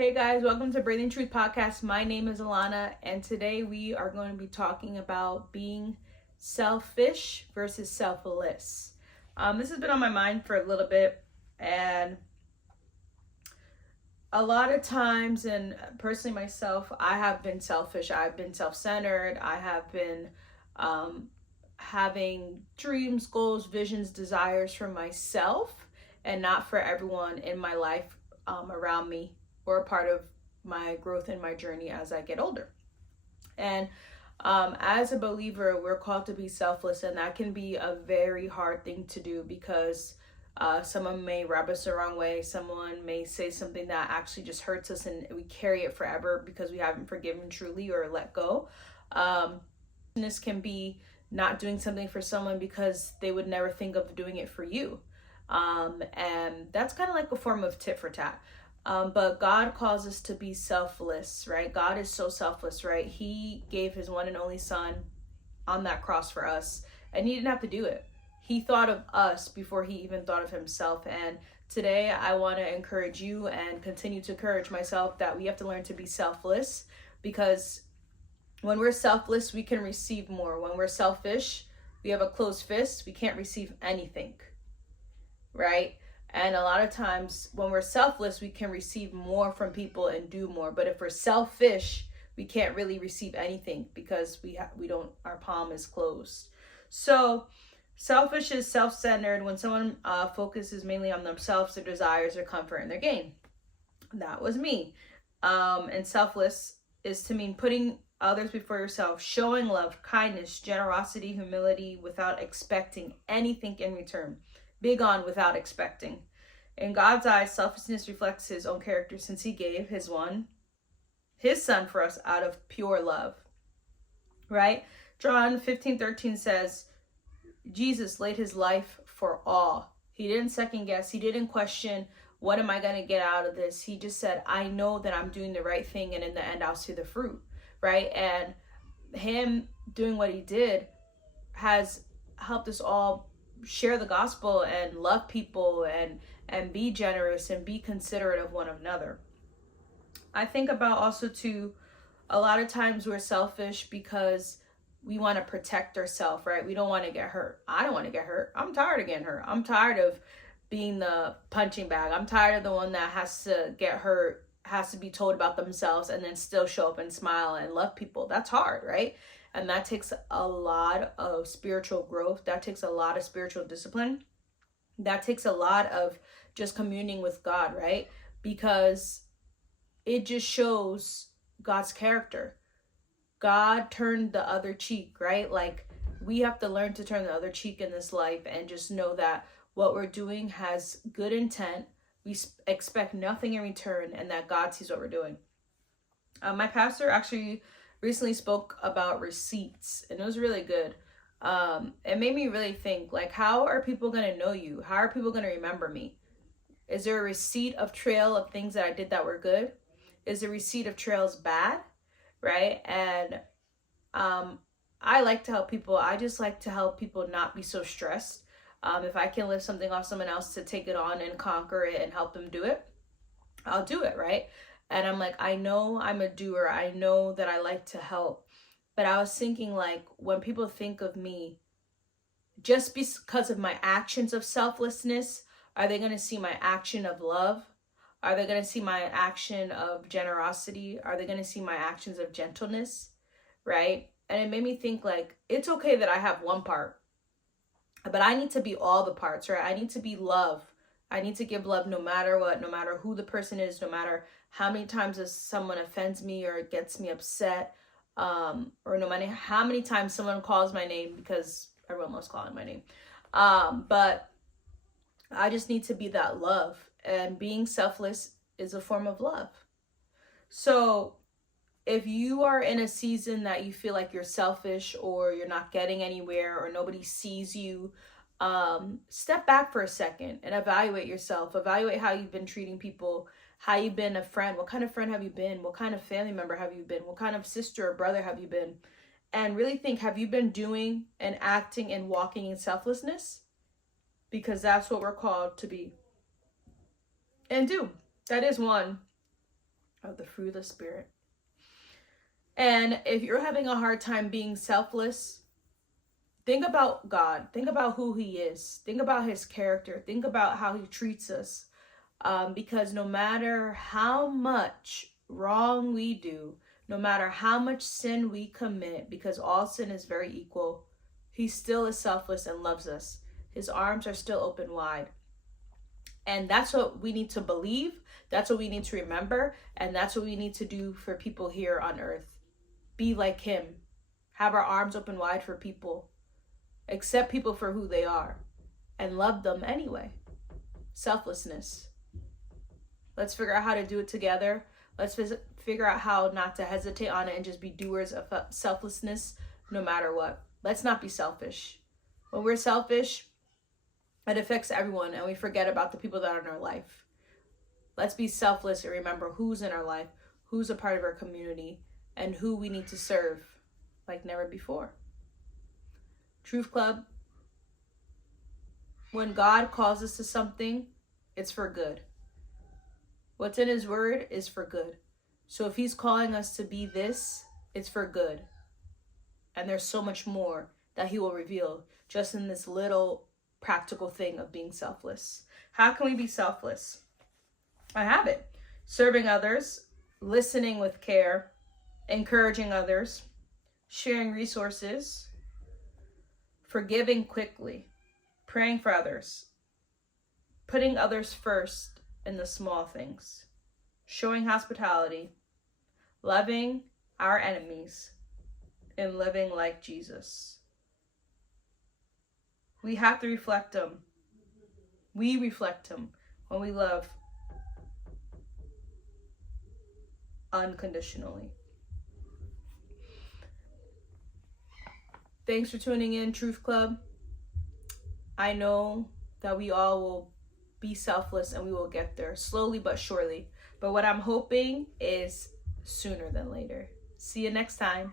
Hey guys, welcome to Breathing Truth Podcast. My name is Alana, and today we are going to be talking about being selfish versus selfless. This has been on my mind for a little bit, and a lot of times, and personally myself, I have been selfish. I've been self-centered. I have been having dreams, goals, visions, desires for myself, and not for everyone in my life around me, or a part of my growth in my journey as I get older. And as a believer, we're called to be selfless, and that can be a very hard thing to do because someone may rub us the wrong way. Someone may say something that actually just hurts us, and we carry it forever because we haven't forgiven truly or let go. This can be not doing something for someone because they would never think of doing it for you. And that's kind of like a form of tit for tat. But God calls us to be selfless, right? God is so selfless, right? He gave his one and only son on that cross for us, and he didn't have to do it. He thought of us before he even thought of himself. And today I want to encourage you and continue to encourage myself that we have to learn to be selfless, because when we're selfless, we can receive more. When we're selfish, we have a closed fist. We can't receive anything, right? And a lot of times when we're selfless, we can receive more from people and do more. But if we're selfish, we can't really receive anything because our palm is closed. So selfish is self-centered when someone focuses mainly on themselves, their desires, their comfort, and their gain. That was me. And selfless is to mean putting others before yourself, showing love, kindness, generosity, humility without expecting anything in return. Big on without expecting. In God's eyes, selfishness reflects his own character, since he gave his son for us out of pure love, right? John 15:13 says, Jesus laid his life for all. He didn't second guess. He didn't question, what am I going to get out of this? He just said, I know that I'm doing the right thing, and in the end, I'll see the fruit, right? And him doing what he did has helped us all share the gospel and love people and be generous and be considerate of one another. I think about also too, a lot of times we're selfish because we want to protect ourselves, right? We don't want to get hurt. I don't want to get hurt. I'm tired of getting hurt. I'm tired of being the punching bag. I'm tired of the one that has to get hurt, has to be told about themselves, and then still show up and smile and love people. That's hard, right? And that takes a lot of spiritual growth. That takes a lot of spiritual discipline. That takes a lot of just communing with God, right? Because it just shows God's character. God turned the other cheek, right? Like, we have to learn to turn the other cheek in this life and just know that what we're doing has good intent. We expect nothing in return, and that God sees what we're doing. My pastor actually recently spoke about receipts, and it was really good. It made me really think, like, how are people going to know you? How are people going to remember me? Is there a receipt of trail of things that I did that were good? Is the receipt of trails bad? Right? And I like to help people. I just like to help people not be so stressed. If I can lift something off someone else to take it on and conquer it and help them do it, I'll do it, right? And I'm like, I know I'm a doer. I know that I like to help. But I was thinking, like, when people think of me, just because of my actions of selflessness, are they going to see my action of love? Are they going to see my action of generosity? Are they going to see my actions of gentleness, right? And it made me think, like, it's okay that I have one part, but I need to be all the parts, right? I need to be love. I need to give love no matter what, no matter who the person is, no matter how many times someone offends me or gets me upset, or no matter how many times someone calls my name, because everyone loves calling my name. But I just need to be that love, and being selfless is a form of love. So if you are in a season that you feel like you're selfish, or you're not getting anywhere, or nobody sees you, step back for a second and evaluate yourself. Evaluate how you've been treating people, how you've been a friend. What kind of friend have you been? What kind of family member have you been? What kind of sister or brother have you been? And really think, have you been doing and acting and walking in selflessness? Because that's what we're called to be and do. That is one of the fruit of the Spirit. And if you're having a hard time being selfless, think about God. Think about who he is. Think about his character. Think about how he treats us. Because no matter how much wrong we do, no matter how much sin we commit, because all sin is very equal, he still is selfless and loves us. His arms are still open wide. And that's what we need to believe. That's what we need to remember. And that's what we need to do for people here on earth. Be like him. Have our arms open wide for people. Accept people for who they are. And love them anyway. Selflessness. Let's figure out how to do it together. Let's figure out how not to hesitate on it and just be doers of selflessness no matter what. Let's not be selfish. When we're selfish, it affects everyone and we forget about the people that are in our life. Let's be selfless and remember who's in our life, who's a part of our community, and who we need to serve like never before. Truth Club, when God calls us to something, it's for good. What's in his word is for good. So if he's calling us to be this, it's for good. And there's so much more that he will reveal just in this little practical thing of being selfless. How can we be selfless? I have it. Serving others, listening with care, encouraging others, sharing resources, forgiving quickly, praying for others, putting others first in the small things, showing hospitality, loving our enemies, and living like Jesus. We have to reflect him. We reflect him when we love unconditionally. Thanks for tuning in, Truth Club. I know that we all will be selfless and we will get there slowly but surely. But what I'm hoping is sooner than later. See you next time.